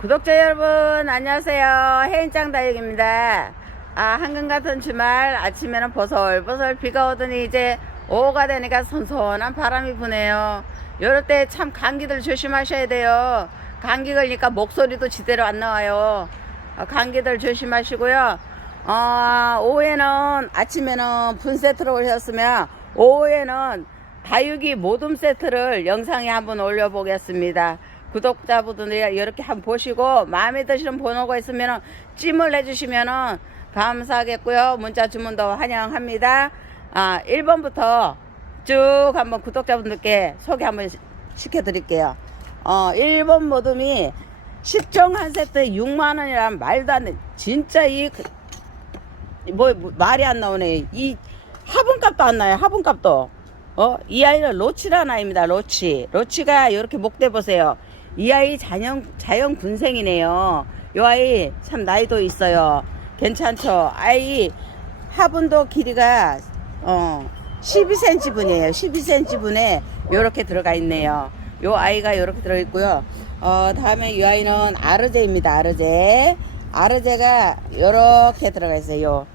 구독자 여러분 안녕하세요. 해인장 다육입니다. 아 한금 같은 주말 아침에는 보솔보솔 비가 오더니 이제 오후가 되니까 선선한 바람이 부네요. 이럴 때 참 감기들 조심하셔야 돼요. 감기 걸리니까 목소리도 제대로 안 나와요. 어, 감기들 조심하시고요. 어, 오후에는 아침에는 분 세트로 오셨으면 오후에는 다육이 모둠 세트를 영상에 한번 올려보겠습니다. 구독자분들이 이렇게 한번 보시고 마음에 드시는 번호가 있으면 찜을 해주시면 감사하겠고요. 문자 주문도 환영합니다. 아, 1번부터 쭉 한번 구독자분들께 소개 한번 시- 시켜드릴게요. 어, 1번 모둠이 10종 한 세트 6만원이란 말도 안 돼. 진짜 이, 그- 뭐, 뭐 말이 안 나오네. 이 화분값도 안 나요. 화분값도. 어, 이 아이는 로치라는 아이입니다. 로치. 로치가 이렇게 목대 보세요. 이 아이 자연 자연 군생이네요. 이 아이 참 나이도 있어요. 괜찮죠? 아이 화분도 길이가 어 12cm 분이에요. 12cm 분에 이렇게 들어가 있네요. 요 아이가 이렇게 들어 있고요. 어 다음에 이 아이는 아르제입니다. 아르제. 아르제가 이렇게 들어가 있어요.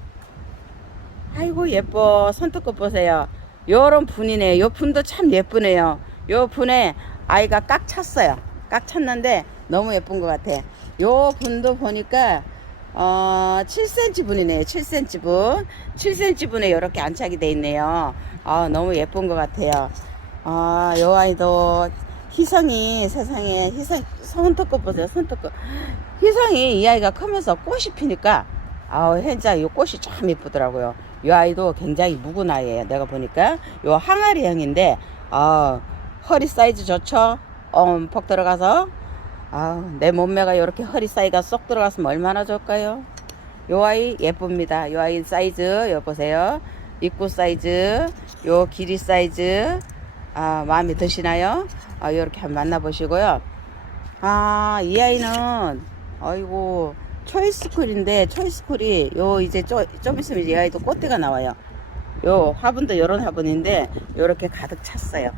아이고 예뻐 손톱끝 보세요 요런 분이네요 요 분도 참 예쁘네요 요 분에 아이가 깍 찼어요 깍 찼는데 너무 예쁜 것 같아. 요 분도 보니까 어 7cm 분이네요. 7cm 분. 7cm 분에 이렇게 안착이 돼 있네요. 아 너무 예쁜 것 같아요. 아 요 아이도 희성이 세상에 희성 손톱끝 보세요 손톱끝 희성이 이 아이가 크면서 꽃이 피니까 아우 현자 이 꽃이 참 예쁘더라고요. 이 아이도 굉장히 묵은 아이예요. 내가 보니까. 요 항아리형인데 아 허리 사이즈 좋죠. 엄퍽 들어가서 아내 몸매가 이렇게 허리 사이가 쏙 들어갔으면 얼마나 좋을까요? 요 아이 예쁩니다. 요 아이 사이즈 요 보세요. 입구 사이즈 요 길이 사이즈 아 마음에 드시나요? 아 이렇게 한번 만나보시고요. 아, 이 아이는, 아이고, 초이스쿨인데, 초이스쿨이, 요, 이제 좀, 좀 있으면 이 아이도 꽃대가 나와요. 요 화분도 요런 화분인데, 요렇게 가득 찼어요.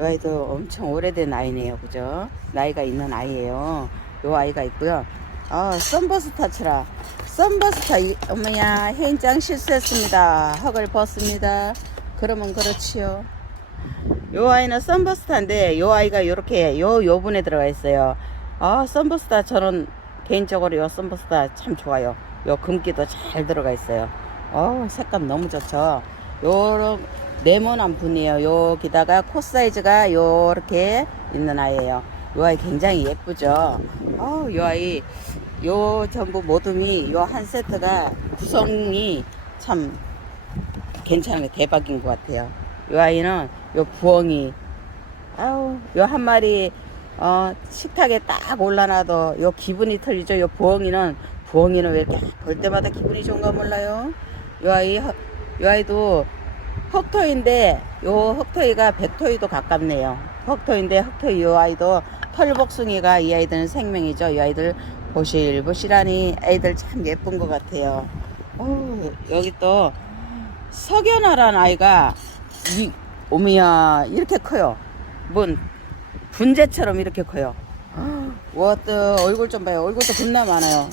이 아이도 엄청 오래된 아이네요. 그죠? 나이가 있는 아이예요. 요 아이가 있고요. 아, 썬버스타치라. 썬버스타, 이- 어머야, 해인장 실수했습니다. 흙을 벗습니다. 그러면 그렇지요. 요 아이는 썬버스타인데 요 아이가 요렇게 요 요분에 들어가 있어요. 아 썬버스타 저는 개인적으로 요 썬버스타 참 좋아요. 요 금기도 잘 들어가 있어요. 어 색감 너무 좋죠. 요런 네모난 분이에요. 여기다가 코 사이즈가 요렇게 있는 아이예요. 요 아이 굉장히 예쁘죠. 어 요 아이 요 전부 모둠이 요 한 세트가 구성이 참 괜찮은 게 대박인 것 같아요. 요 아이는 요 부엉이 아우 요 한 마리 어 식탁에 딱 올라놔도 요 기분이 틀리죠. 요 부엉이는 부엉이는 왜 볼 때마다 기분이 좋은가 몰라요. 요 아이 허- 요 아이도 흑토인데 요 흑토이가 백토이도 가깝네요. 흑토인데 흑토이 요 아이도 털복숭이가 이 아이들은 생명이죠. 이 아이들 보실보실하니 아이들 참 예쁜 것 같아요. 어, 여기 또 석연아란 아이가 이 오미야 이렇게 커요. 뭔 분재처럼 이렇게 커요. 와또 얼굴 좀 봐요. 얼굴도 겁나 많아요.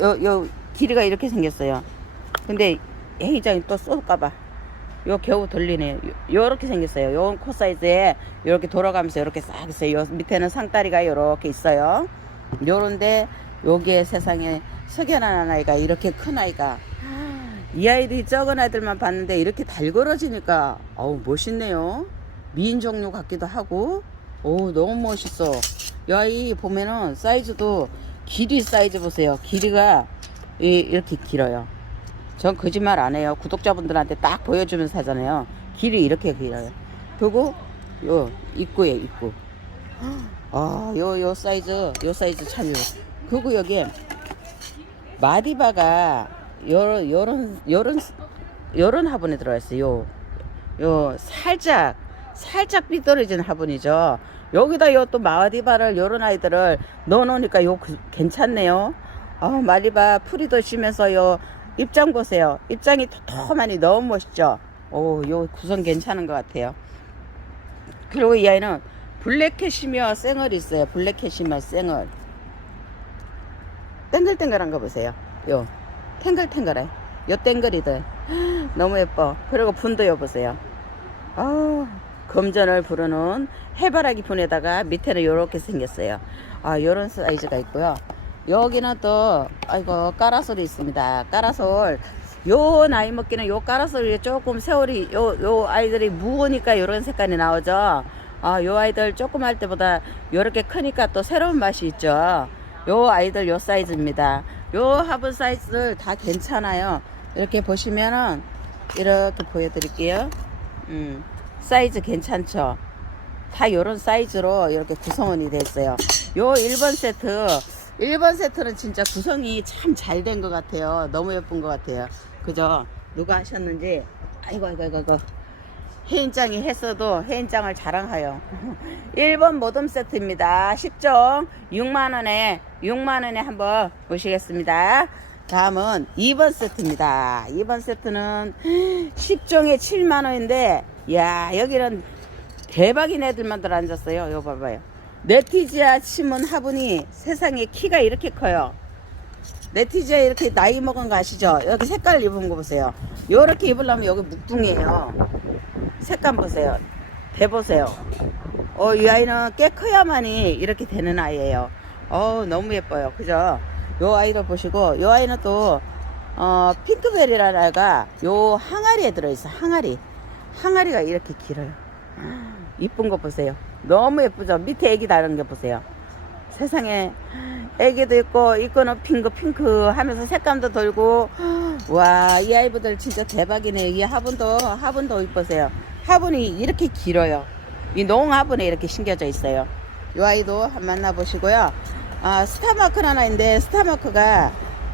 요, 요 길이가 이렇게 생겼어요. 근데 해이장이 또 쏠까봐. 요 겨우 돌리네. 요, 요렇게 생겼어요. 요코 사이즈에 요렇게 돌아가면서 요렇게 싹 있어요. 요 밑에는 상다리가 요렇게 있어요. 요런데 여기에 세상에 석연한 아이가 이렇게 큰 아이가 이 아이들이 적은 아이들만 봤는데 이렇게 달걸어지니까 어우 멋있네요. 미인 종류 같기도 하고 오 너무 멋있어. 이 아이 보면은 사이즈도 길이 사이즈 보세요. 길이가 이, 이렇게 길어요. 전 거짓말 안 해요. 구독자분들한테 딱 보여주면서 하잖아요. 길이 이렇게 길어요. 그리고 요 입구에 입구. 아, 요, 요 사이즈, 요 사이즈 참요. 그리고 여기 마디바가 요런, 요런, 요런, 요런 화분에 들어가 있어요. 요, 요, 살짝, 살짝 삐뚤어진 화분이죠. 여기다 요 또 마디바를, 요런 아이들을 넣어 놓으니까 요 그- 괜찮네요. 아, 마디바 풀이도 쉬면서 요 입장 보세요. 입장이 톡톡하니 너무 멋있죠. 오, 요 구성 괜찮은 것 같아요. 그리고 이 아이는 블랙캣이며 쌩얼이 있어요. 블랙캣이며 쌩얼. 땡글땡글한 거 보세요. 요 탱글탱글해. 요 땡글이들 너무 예뻐. 그리고 분도 요 보세요. 아 금전을 부르는 해바라기 분에다가 밑에는 요렇게 생겼어요. 아 요런 사이즈가 있고요. 여기는 또 아이고 까라솔이 있습니다. 까라솔 요 나이 먹기는 요 까라솔이 조금 세월이 요 요 아이들이 무으니까 요런 색깔이 나오죠. 아 요 아이들 조금 할 때보다 요렇게 크니까 또 새로운 맛이 있죠. 요 아이들 요 사이즈입니다. 요 화분 사이즈 다 괜찮아요. 이렇게 보시면은 이렇게 보여드릴게요. 음, 사이즈 괜찮죠? 다 요런 사이즈로 이렇게 구성원이 됐어요. 요 1번 세트, 1번 세트는 진짜 구성이 참 잘 된 것 같아요. 너무 예쁜 것 같아요. 그죠? 누가 하셨는지, 아이고, 아이고, 아이고, 아이고. 혜인장이 했어도 혜인장을 자랑하여. 1번 모듬 세트입니다. 10종 6만원에, 6만원에 한번 보시겠습니다. 다음은 2번 세트입니다. 2번 세트는 10종에 7만원인데, 야 여기는 대박인 애들만들 앉았어요. 요 봐봐요. 네티지아 치문 화분이 세상에 키가 이렇게 커요. 네티지아 이렇게 나이 먹은 거 아시죠? 여기 색깔 입은 거 보세요. 요렇게 입으려면 여기 묵둥이에요. 색감 보세요. 대 보세요. 어, 이 아이는 꽤 커야만이 이렇게 되는 아이예요. 어, 너무 예뻐요. 그죠? 요 아이를 보시고, 요 아이는 또, 어, 핑크베리라는 아이가 요 항아리에 들어있어. 항아리. 항아리가 이렇게 길어요. 이쁜 거 보세요. 너무 예쁘죠? 밑에 애기 다른 게 보세요. 세상에. 애기도 있고 이거는 핑크 핑크 하면서 색감도 돌고. 와 이 아이브들 진짜 대박이네. 이 화분도 화분도 이쁘세요. 화분이 이렇게 길어요. 이 농 화분에 이렇게 심겨져 있어요. 이 아이도 한번 만나보시고요. 아 스타마크 하나인데 스타마크가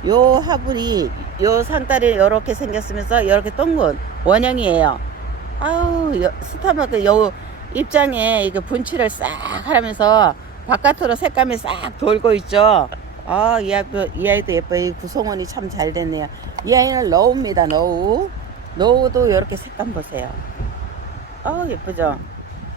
요 화분이 요 상다리 이렇게 생겼으면서 이렇게 동근 원형이에요. 아우 요- 스타마크 요 입장에 이거 분칠을 싹 하면서 바깥으로 색감이 싹 돌고 있죠. 아, 이 아이도, 이 아이도 예뻐요. 이 구성원이 참 잘 됐네요. 이 아이는 너우입니다. 너우. 너우도 이렇게 색감 보세요. 아, 예쁘죠?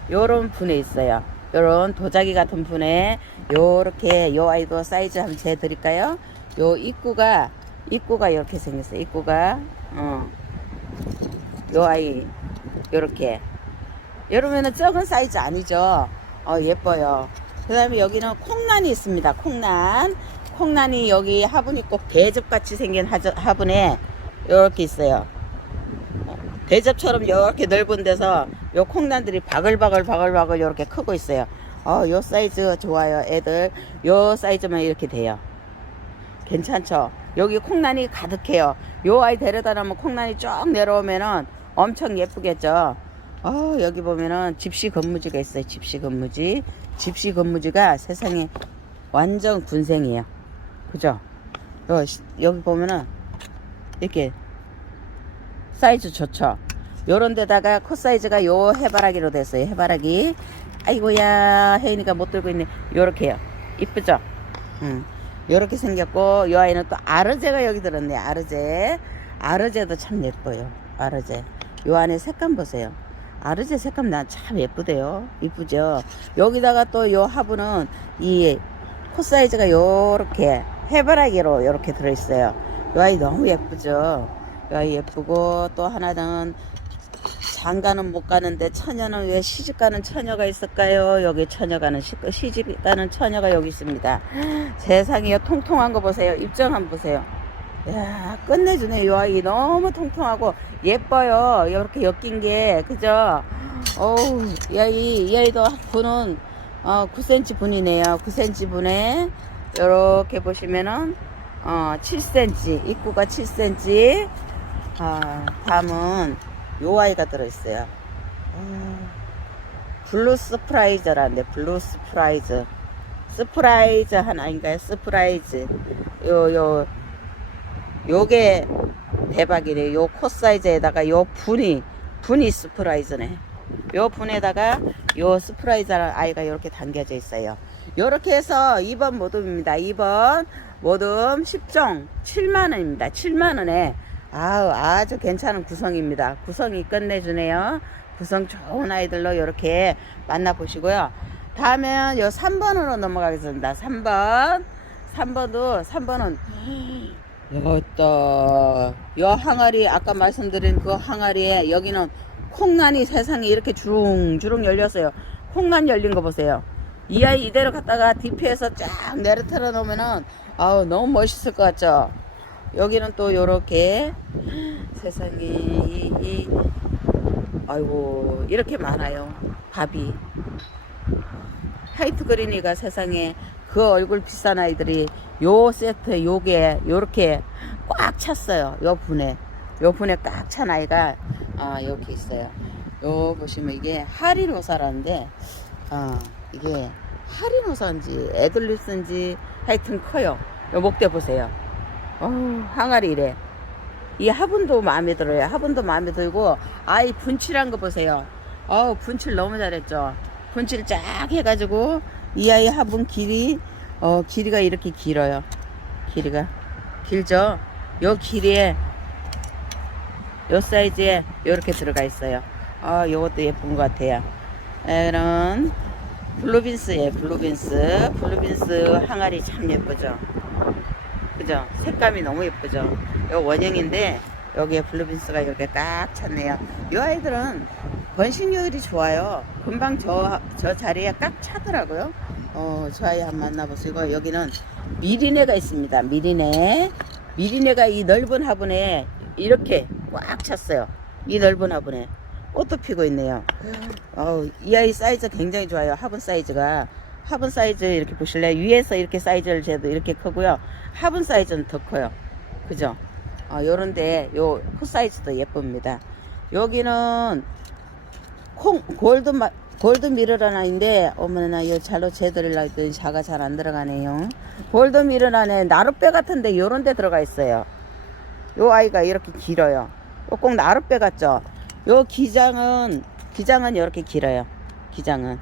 요런 분에 있어요. 요런 도자기 같은 분에 요렇게 요 아이도 사이즈 한번 재 드릴까요? 요 입구가 입구가 이렇게 생겼어요. 입구가 어. 요 아이 요렇게 여러분은 적은 사이즈 아니죠? 어, 예뻐요. 그 다음에 여기는 콩란이 있습니다. 콩란. 콩란이 여기 화분이 꼭 대접같이 생긴 화분에 이렇게 있어요. 어, 대접처럼 이렇게 넓은 데서 요 콩란들이 바글바글 바글바글 이렇게 크고 있어요. 어, 요 사이즈 좋아요. 애들 요 사이즈만 이렇게 돼요. 괜찮죠? 여기 콩란이 가득해요. 요 아이 데려다 놓으면 콩란이 쭉 내려오면은 엄청 예쁘겠죠? 어, 여기 보면은 집시 건무지가 있어요. 집시 건무지. 집시 건무지가 세상에 완전 군생이에요. 그죠? 요, 시- 여기 보면은 이렇게 사이즈 좋죠? 요런 데다가 코 사이즈가 요 해바라기로 됐어요. 해바라기. 아이고야, 혜인이가 못 들고 있네. 요렇게요. 이쁘죠? 응. 요렇게 생겼고, 요 아이는 또 아르제가 여기 들었네. 아르제. 아르제도 참 예뻐요. 아르제. 요 안에 색감 보세요. 아르제 색감 난 참 예쁘대요. 이쁘죠? 여기다가 또 요 화분은 이 코 사이즈가 요렇게 해바라기로 요렇게 들어있어요. 요 아이 너무 예쁘죠? 요 아이 예쁘고 또 하나는 장가는 못 가는데 처녀는 왜 시집 가는 처녀가 있을까요? 여기 처녀 가는 시, 시집 가는 처녀가 여기 있습니다. 세상에 통통한 거 보세요. 입장 한번 보세요. 야 끝내주네 요 아이 너무 통통하고 예뻐요. 이렇게 엮인 게 그죠? 어우 이 아이 이 아이도 분은 어 9cm 분이네요. 9cm 분에 이렇게 보시면은 어 7cm 입구가 7cm. 아 다음은 요 아이가 들어있어요. 어, 블루 스 프라이즈라는데 블루 스 프라이즈 스프라이즈 하나인가요? 스프라이즈 요요 요게 대박이네. 요코 사이즈에다가 요 분이 분이 스프라이즈네. 요 분에다가 요 스프라이즈라는 아이가 이렇게 담겨져 있어요. 요렇게 해서 2번 모듬입니다. 2번 모듬 10종 7만원입니다. 7만원에 아우 아주 괜찮은 구성입니다. 구성이 끝내주네요. 구성 좋은 아이들로 이렇게 만나보시고요. 다음엔 요 3번으로 넘어가겠습니다. 3번 3번도 3번은 있다. 여 항아리 아까 말씀드린 그 항아리에 여기는 콩란이 세상에 이렇게 주릉주릉 열렸어요. 콩란 열린 거 보세요. 이 아이 이대로 갔다가 DP에서 쫙 내려 틀어 놓으면은 아우 너무 멋있을 것 같죠. 여기는 또 요렇게 세상에 이, 이 아이고 이렇게 많아요. 밥이 화이트 그린이가 세상에 그 얼굴 비싼 아이들이 요 세트 요게 요렇게 꽉 찼어요. 요 분에 요 분에 꽉 찬 아이가 아 이렇게 있어요. 요 보시면 이게 하리노사라는데 아 이게 하리노사인지 에글리스인지 하여튼 커요. 요 목대 보세요. 어우 항아리 이래. 이 화분도 마음에 들어요. 화분도 마음에 들고 아이 분칠한 거 보세요. 어우 분칠 너무 잘했죠. 분칠 쫙 해가지고 이 아이 화분 길이 어 길이가 이렇게 길어요. 길이가 길죠. 요 길이에 요 사이즈에 요렇게 들어가 있어요. 아 요것도 예쁜 것 같아요. 이런 블루빈스예 블루빈스 블루빈스 항아리 참 예쁘죠. 그죠? 색감이 너무 예쁘죠. 요 원형인데 여기에 블루빈스가 이렇게 꽉 찼네요. 이 아이들은 번식률이 좋아요. 금방 저, 저 자리에 꽉 차더라고요. 어, 저 아이 한번 만나보시고 여기는 미리네가 있습니다. 미리네. 미리네가 이 넓은 화분에 이렇게 꽉 찼어요. 이 넓은 화분에 꽃도 피고 있네요. 어우, 이 아이 사이즈 굉장히 좋아요. 화분 사이즈가. 화분 사이즈 이렇게 보실래요? 위에서 이렇게 사이즈를 재도 이렇게 크고요. 화분 사이즈는 더 커요. 그죠? 어, 요런데 요 코 사이즈도 예쁩니다. 여기는 콩 골드 마, 골드 미러라나인데 어머나 요 잘로 제대로 했더니 자가 잘 안 들어가네요. 골드 미러라네 나룻배 같은데 요런 데 들어가 있어요. 요 아이가 이렇게 길어요. 요꼭 나룻배 같죠? 요 기장은 기장은 이렇게 길어요. 기장은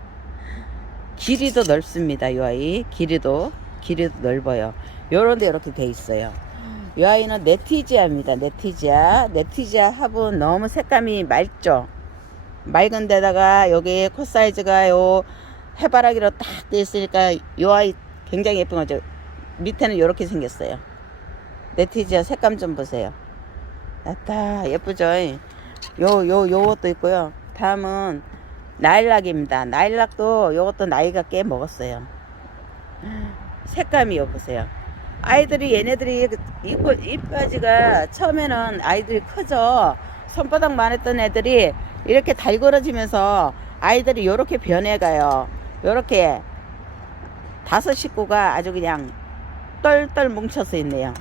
길이도 넓습니다. 요 아이 길이도 길이도 넓어요. 요런데 이렇게 돼 있어요. 이 아이는 네티지아입니다. 네티지아. 네티지아 화분 너무 색감이 맑죠? 맑은 데다가 여기 코 사이즈가 요 해바라기로 딱 돼 있으니까 이 아이 굉장히 예쁜 거죠. 밑에는 이렇게 생겼어요. 네티지아 색감 좀 보세요. 아따 예쁘죠? 요 요 요것도 있고요. 다음은 나일락입니다. 나일락도 요것도 나이가 꽤 먹었어요. 색감이 요 보세요. 아이들이 얘네들이 잎, 잎바지가 처음에는 아이들이 크죠. 손바닥만 했던 애들이 이렇게 달그러지면서 아이들이 이렇게 변해가요. 이렇게 다섯 식구가 아주 그냥 똘똘 뭉쳐서 있네요.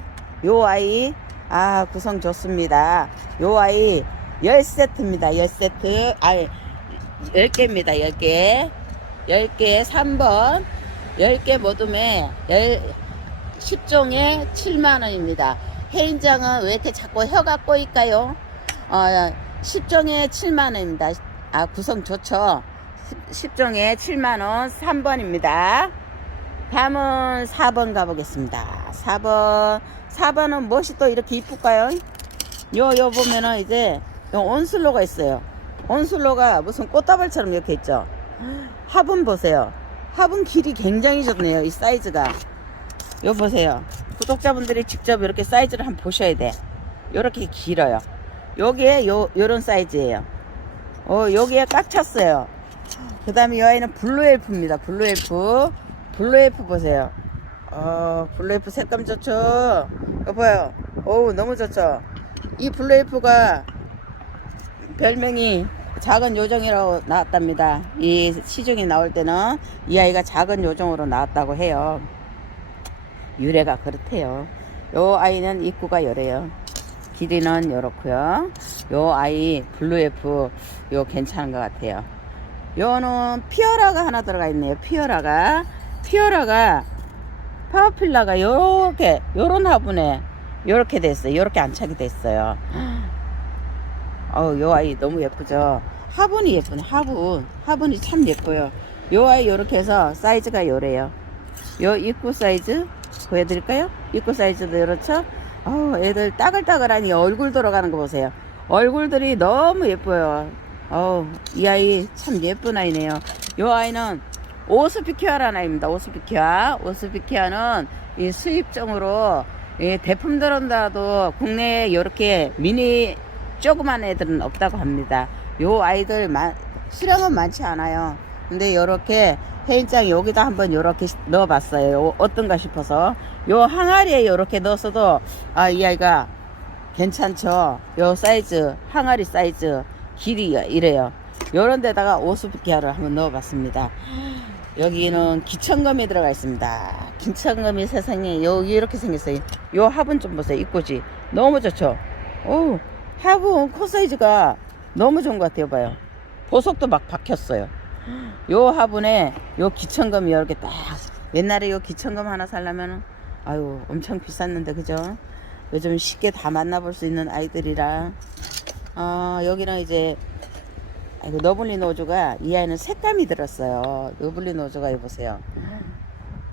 요 아이 아 구성 좋습니다. 요 아이 10세트입니다. 10세트 아이 10개입니다. 10개 10개 3번 10개 모둠에 10, 10종에 7만원입니다. 해인장은 왜 이렇게 자꾸 혀가 꼬일까요? 어, 10종에 7만원입니다. 아, 구성 좋죠? 10, 종에 7만원 3번입니다. 다음은 4번 가보겠습니다. 4번. 4번은 무엇이 또 이렇게 이쁠까요? 요, 요 보면은 이제 요 온슬로가 있어요. 온슬로가 무슨 꽃다발처럼 이렇게 있죠? 화분 보세요. 화분 길이 굉장히 좋네요. 이 사이즈가. 요 보세요. 구독자분들이 직접 이렇게 사이즈를 한번 보셔야 돼. 요렇게 길어요. 요게 요, 요런 사이즈예요. 어, 여기에 꽉 찼어요. 그 다음에 이 아이는 블루 엘프입니다. 블루 엘프. 블루 엘프 보세요. 어, 블루 엘프 색감 좋죠? 여봐요. 어우, 너무 좋죠? 이 블루 엘프가 별명이 작은 요정이라고 나왔답니다. 이 시중에 나올 때는 이 아이가 작은 요정으로 나왔다고 해요. 유래가 그렇대요. 요 아이는 입구가 요래요. 길이는 요렇고요. 요 아이 블루에프 요 괜찮은 것 같아요. 요는 피어라가 하나 들어가 있네요. 피어라가 피어라가 파워필라가 요렇게 요런 화분에 요렇게 됐어요. 요렇게 안착이 됐어요. 어우 요 아이 너무 예쁘죠. 화분이 예쁘네. 화분 화분이 참 예뻐요. 요 아이 요렇게 해서 사이즈가 요래요. 요 입구 사이즈 보여드릴까요? 입구 사이즈도 이렇죠? 어, 애들 따글따글하니 얼굴 돌아가는 거 보세요. 얼굴들이 너무 예뻐요. 어우, 이 아이 참 예쁜 아이네요. 요 아이는 오스피키아라는 아이입니다. 오스피키아. 오스피키아는 이 수입종으로 이 대품 들어온다도 국내에 이렇게 미니 조그만 애들은 없다고 합니다. 요 아이들 마, 수량은 많지 않아요. 근데 요렇게 해인장 여기다 한번 요렇게 넣어봤어요. 요 어떤가 싶어서 요 항아리에 요렇게 넣었어도 아 이 아이가 괜찮죠. 요 사이즈 항아리 사이즈 길이가 이래요. 요런 데다가 오스피키아를 한번 넣어 봤습니다. 여기는 기천금이 들어가 있습니다. 기천금이 세상에 여기 이렇게 생겼어요. 요 화분 좀 보세요. 이꼬지 너무 좋죠. 오 화분 코 사이즈가 너무 좋은 것 같아요. 봐요. 보석도 막 박혔어요. 요 화분에 요 기천금이 이렇게 딱 옛날에 요 기천금 하나 살려면은 아유 엄청 비쌌는데 그죠? 요즘 쉽게 다 만나볼 수 있는 아이들이라 어, 여기는 이제 아이고 너블리 노조가 이 아이는 색감이 들었어요. 너블리 노조가 입으세요.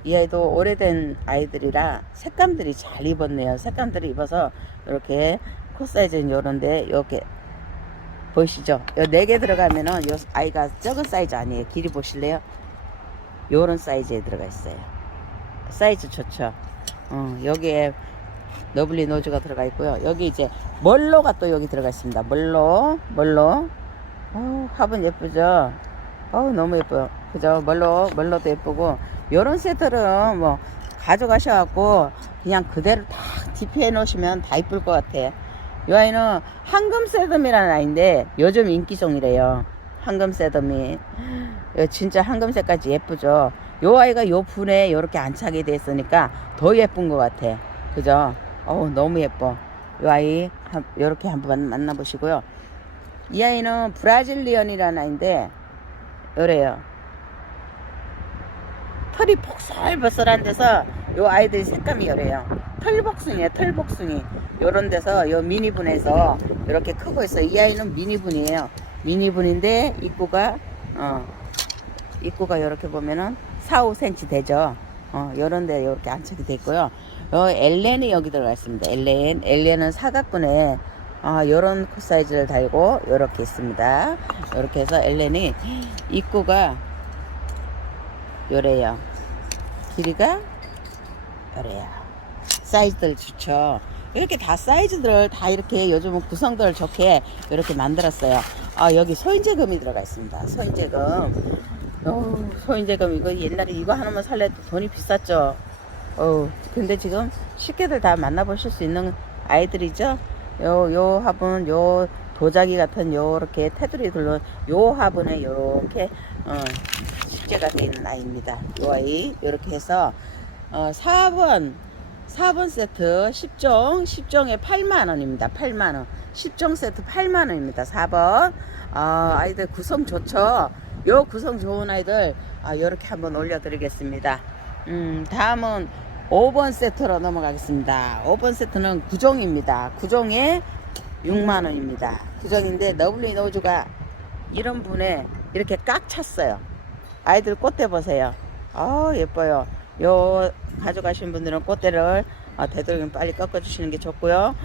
이 아이도 오래된 아이들이라 색감들이 잘 입었네요. 색감들이 입어서 이렇게 코 사이즈는 요런데 이렇게 보이시죠? 요 네 개 들어가면은 요 아이가 적은 사이즈 아니에요. 길이 보실래요? 요런 사이즈에 들어가 있어요. 사이즈 좋죠? 어, 여기에 너블리 노즈가 들어가 있고요. 여기 이제 멀로가 또 여기 들어가 있습니다. 멀로, 멀로. 어, 화분 예쁘죠? 어우, 너무 예뻐요. 그죠? 멀로, 멀로도 예쁘고. 요런 세트는 뭐, 가져가셔갖고, 그냥 그대로 다 DP 놓으시면 다 이쁠 것 같아요. 이 아이는 황금 세덤이라는 아이인데, 요즘 인기종이래요. 황금 세덤이. 요 진짜 황금색까지 예쁘죠? 요 아이가 요 분에 이렇게 안착이 됐으니까 더 예쁜 것 같아. 그죠? 어우, 너무 예뻐. 요 아이, 한, 요렇게 한번 만나보시고요. 이 아이는 브라질리언이라는 아이인데, 요래요. 털이 폭설폭설한 데서 요 아이들이 색감이 요래요. 털복숭이에요, 털복숭이. 요런 데서 요 미니분에서 이렇게 크고 있어요. 이 아이는 미니분이에요. 미니분인데, 입구가, 어, 입구가 이렇게 보면은 4, 5cm 되죠. 어, 요런 데 이렇게 안착이 돼 있고요. 요 엘렌이 여기 들어가 있습니다. 엘렌. 엘렌은 사각분에 아, 요런 코 사이즈를 달고 요렇게 있습니다. 요렇게 해서 엘렌이 입구가 요래요. 길이가 요래요. 사이즈들 좋죠. 이렇게 다 사이즈들 다 이렇게 요즘은 구성들 좋게 이렇게 만들었어요. 아, 여기 소인제금이 들어가 있습니다. 소인제금. 어, 소인제금 이거 옛날에 이거 하나만 살래도 돈이 비쌌죠. 어, 근데 지금 쉽게들 다 만나보실 수 있는 아이들이죠. 요, 요 화분, 요 도자기 같은 요렇게 테두리 둘러 요 화분에 요렇게, 어, 식재가 되어 있는 아이입니다. 요 아이, 요렇게 해서, 어, 4번, 4번 세트 10종, 10종에 8만원입니다. 8만원. 10종 세트 8만원입니다. 4번. 아, 아이들 구성 좋죠? 요 구성 좋은 아이들, 아, 요렇게 한번 올려드리겠습니다. 음, 다음은 5번 세트로 넘어가겠습니다. 5번 세트는 9종입니다. 9종에 6만원입니다. 9종인데 너블리 노즈가 이런 분에 이렇게 꽉 찼어요. 아이들 꽃대 보세요. 아 예뻐요. 요 가져가신 분들은 꽃대를 아, 되도록이면 빨리 꺾어주시는 게 좋고요.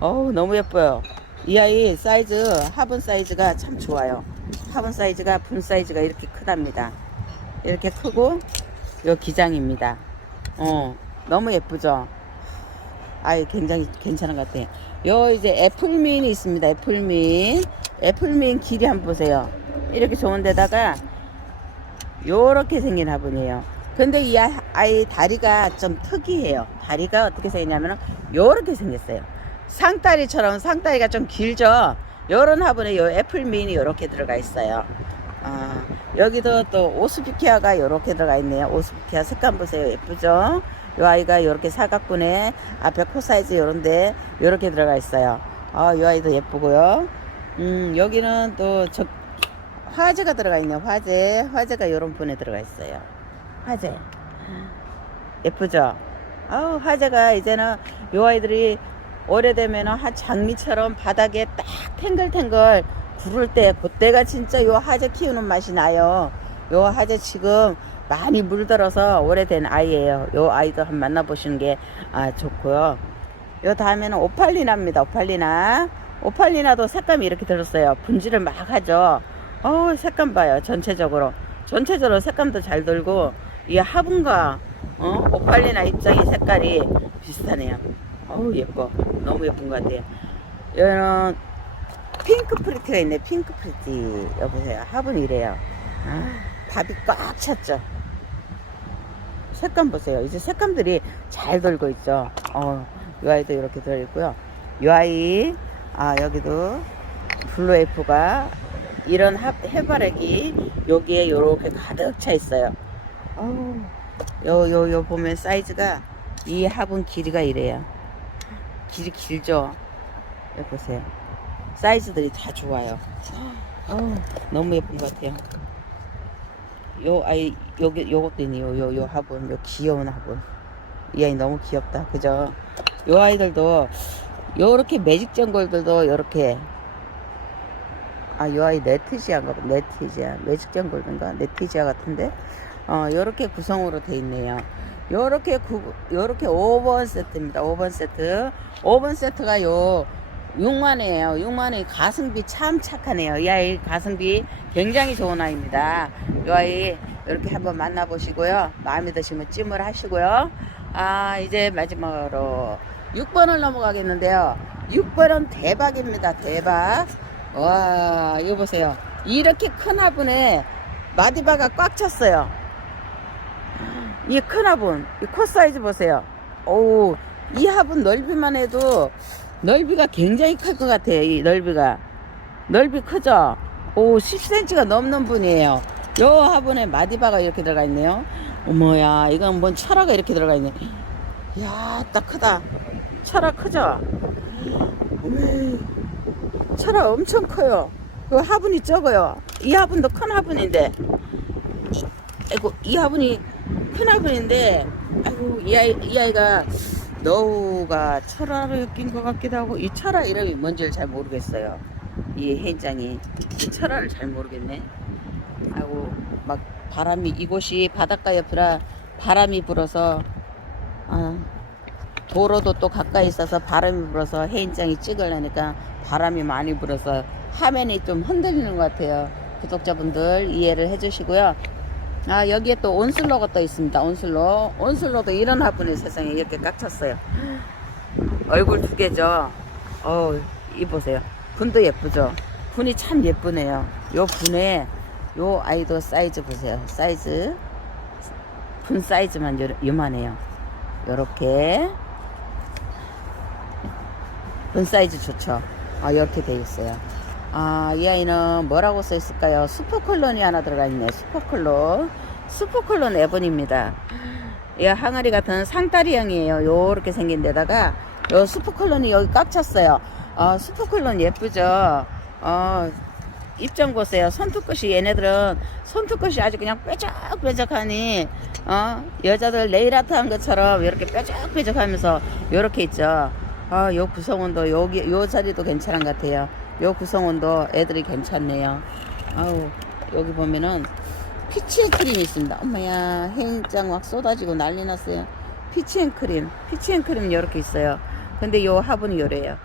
어우 너무 예뻐요. 이 아이 사이즈 화분 사이즈가 참 좋아요. 화분 사이즈가 분 사이즈가 이렇게 크답니다. 이렇게 크고 요 기장입니다. 어 너무 예쁘죠. 아이 굉장히 괜찮은 것 같아요. 요 이제 애플민이 있습니다. 애플민 애플민 길이 한번 보세요. 이렇게 좋은 데다가 요렇게 생긴 화분이에요. 근데 이 아- 아이 다리가 좀 특이해요. 다리가 어떻게 생겼냐면 요렇게 생겼어요. 상다리처럼 상다리가 좀 길죠. 요런 화분에 요 애플민이 요렇게 들어가 있어요. 아, 여기도 또 오스피키아가 요렇게 들어가 있네요. 오스피키아 색감 보세요. 예쁘죠? 요 아이가 요렇게 사각분에 앞에 코 사이즈 요런데 요렇게 들어가 있어요. 아, 요 아이도 예쁘고요. 음, 여기는 또 저, 화재가 들어가 있네요. 화재. 화재가 요런 분에 들어가 있어요. 화재. 예쁘죠? 아우, 화재가 이제는 요 아이들이 오래되면 한 장미처럼 바닥에 딱 탱글탱글 구를 때 그때가 진짜 요 하재 키우는 맛이 나요. 요 하재 지금 많이 물들어서 오래된 아이예요. 요 아이도 한번 만나보시는 게 아, 좋고요. 요 다음에는 오팔리나입니다. 오팔리나. 오팔리나도 색감이 이렇게 들었어요. 분질을 막 하죠. 어 색감 봐요. 전체적으로. 전체적으로 색감도 잘 돌고 이 화분과 어? 오팔리나 입장이 색깔이 비슷하네요. 어우 예뻐. 너무 예쁜 것 같아요. 여기는 핑크 프리티가 있네. 핑크 프리티. 여보세요. 화분 이래요. 아, 밥이 꽉 찼죠. 색감 보세요. 이제 색감들이 잘 돌고 있죠. 어, 이 아이도 이렇게 들어있고요. 이 아이, 아, 여기도 블루에이프가 이런 하- 해바라기 여기에 요렇게 가득 차 있어요. 어우, 요, 요, 요 보면 사이즈가 이 화분 길이가 이래요. 길이 길죠? 여기 보세요. 사이즈들이 다 좋아요. 어우, 너무 예쁜 것 같아요. 요 아이 여기 요것도 있네 요 요 요 화분 요 귀여운 화분. 이 아이 너무 귀엽다. 그죠? 요 아이들도 요렇게 매직 정골들도 요렇게. 아 요 아이 네티지아인가 봐. 네티지아. 매직 정골인가? 네티지아 같은데? 어 요렇게 구성으로 돼 있네요 요렇게 구, 요렇게 5번 세트입니다 5번 세트 5번 세트가 요 6만이에요. 6만이 가성비 참 착하네요. 이 아이 가성비 굉장히 좋은 아이입니다. 이 아이 이렇게 한번 만나보시고요. 마음에 드시면 찜을 하시고요. 아, 이제 마지막으로 6번을 넘어가겠는데요. 6번은 대박입니다. 대박. 와, 이거 보세요. 이렇게 큰 화분에 마디바가 꽉 찼어요. 이 큰 화분, 이 코 사이즈 보세요. 오, 이 화분 넓이만 해도 넓이가 굉장히 클 것 같아요. 이 넓이가. 넓이 크죠? 오, 10cm가 넘는 분이에요. 요 화분에 마디바가 이렇게 들어가 있네요. 어머야, 이건 뭔 철화가 이렇게 들어가 있네. 이야, 딱 크다. 철화 크죠? 어메, 철화 엄청 커요. 그 화분이 적어요. 이 화분도 큰 화분인데. 이, 아이고, 이 화분이 큰 화분인데, 아이고, 이 아이, 이 아이가 너우가 철화를 낀것 같기도 하고 이 철화 이름이 뭔지를 잘 모르겠어요. 이 해장이 이 철화를 잘 모르겠네. 아이고 막 바람이 이곳이 바닷가 옆이라 바람이 불어서 아, 도로도 또 가까이 있어서 바람이 불어서 해인장이 찍으려니까 바람이 많이 불어서 화면이 좀 흔들리는 것 같아요. 구독자분들 이해를 해주시고요. 아 여기에 또 온슬로가 또 있습니다. 온슬로 온슬로도 이런 화분이 세상에 이렇게 꽉 찼어요. 얼굴 두 개죠? 어이 보세요. 분도 예쁘죠? 분이 참 예쁘네요. 요 분에 요 아이도 사이즈 보세요. 사이즈. 분 사이즈만 요, 요만해요. 요렇게. 분 사이즈 좋죠? 아 이렇게 돼 있어요 아, 이 아이는 뭐라고 써 있을까요? 슈퍼클론이 하나 들어가 있네요. 슈퍼클론. 슈퍼클론 에본입니다. 이 항아리 같은 상다리형이에요. 요렇게 생긴 데다가 요 슈퍼클론이 여기 꽉 찼어요. 어, 슈퍼클론 예쁘죠? 어, 입장 보세요. 손톱끝이 얘네들은 손톱끝이 아주 그냥 뾰족뾰족하니 어, 여자들 네일 아트 한 것처럼 이렇게 뾰족뾰족하면서 요렇게 있죠. 아, 요 구성원도 여기 요 자리도 괜찮은 것 같아요. 요 구성원도 애들이 괜찮네요. 아우 여기 보면은 피치앤크림이 있습니다. 엄마야 해인장 막 쏟아지고 난리 났어요. 피치앤크림, 피치앤크림 이렇게 있어요. 근데 요 화분이 요래요.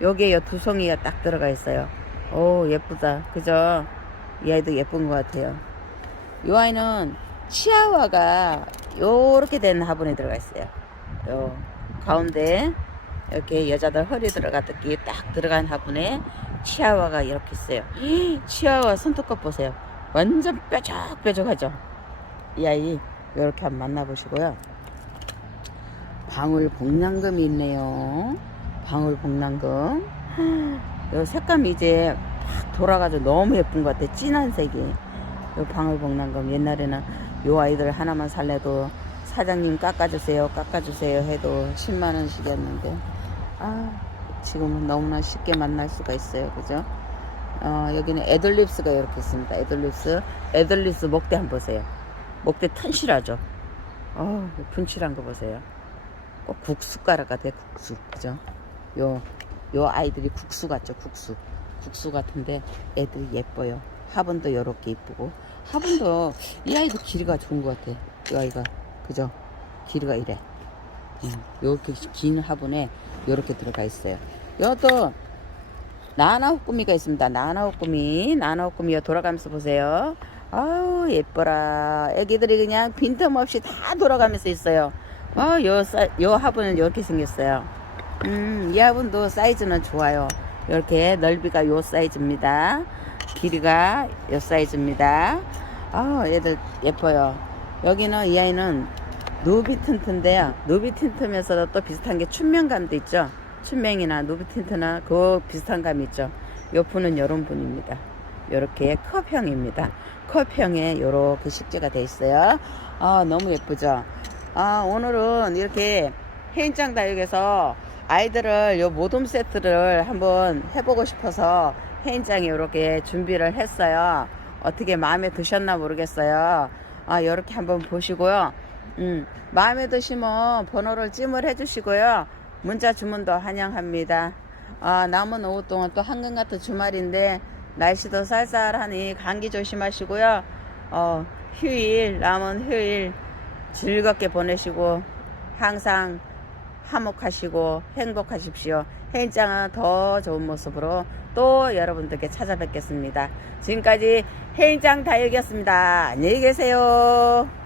여기에 요 두송이가 딱 들어가 있어요. 오 예쁘다, 그죠? 이 아이도 예쁜 것 같아요. 요 아이는 치아와가 요렇게 된 화분에 들어가 있어요. 요 가운데 이렇게 여자들 허리 들어가듯이 딱 들어간 화분에 치아와가 이렇게 있어요. 치아와 손톱끝 보세요. 완전 뾰족뾰족하죠. 이 아이 이렇게 한번 만나보시고요. 방울 복랑금이 있네요. 방울 복랑금. 이 색감이 이제 막 돌아가지고 너무 예쁜 것 같아. 진한 색이. 이 방울 복랑금 옛날에는 요 아이들 하나만 살래도 사장님 깎아주세요, 깎아주세요 해도 10만 원씩이었는데 아 지금은 너무나 쉽게 만날 수가 있어요, 그죠? 어, 여기는 애들립스가 이렇게 있습니다. 애들립스, 애들립스 목대 한번 보세요. 목대 튼실하죠? 어, 분칠한 거 보세요. 꼭 국수가락 같아, 국수, 그죠? 요, 요 아이들이 국수 같죠, 국수. 국수 같은데 애들이 예뻐요. 화분도 요렇게 이쁘고. 화분도 이 아이도 길이가 좋은 것 같아. 이 아이가. 그죠? 길이가 이래. 음, 요렇게 긴 화분에 요렇게 들어가 있어요. 요것도 나나호꾸미가 있습니다. 나나호꾸미, 나나호꾸미 돌아가면서 보세요. 아우 예뻐라. 애기들이 그냥 빈틈없이 다 돌아가면서 있어요. 어요 요 화분은 이렇게 생겼어요. 음 이 화분도 사이즈는 좋아요. 이렇게 넓이가 요 사이즈입니다. 길이가 요 사이즈입니다. 아 얘들 예뻐요. 여기는 이 아이는 누비 틴트인데요. 누비 틴트면서도 또 비슷한 게 춘명감도 있죠 춘명이나 누비 틴트나 그 비슷한 감이 있죠. 요 분은 요런 분입니다. 요렇게 컵형입니다. 컵형에 요렇게 식재가 돼 있어요. 아 너무 예쁘죠? 아 오늘은 이렇게 해인장 다육에서 아이들을 요 모둠 세트를 한번 해보고 싶어서 해인장에 이렇게 준비를 했어요. 어떻게 마음에 드셨나 모르겠어요. 아 요렇게 한번 보시고요. 음, 마음에 드시면 번호를 찜을 해주시고요 문자 주문도 환영합니다 아, 남은 오후 동안 또 한강 같은 주말인데 날씨도 쌀쌀하니 감기 조심하시고요. 어, 휴일 남은 휴일 즐겁게 보내시고 항상 화목하시고 행복하십시오. 해인장은 더 좋은 모습으로 또 여러분들께 찾아뵙겠습니다. 지금까지 해인장 다육이었습니다. 안녕히 계세요.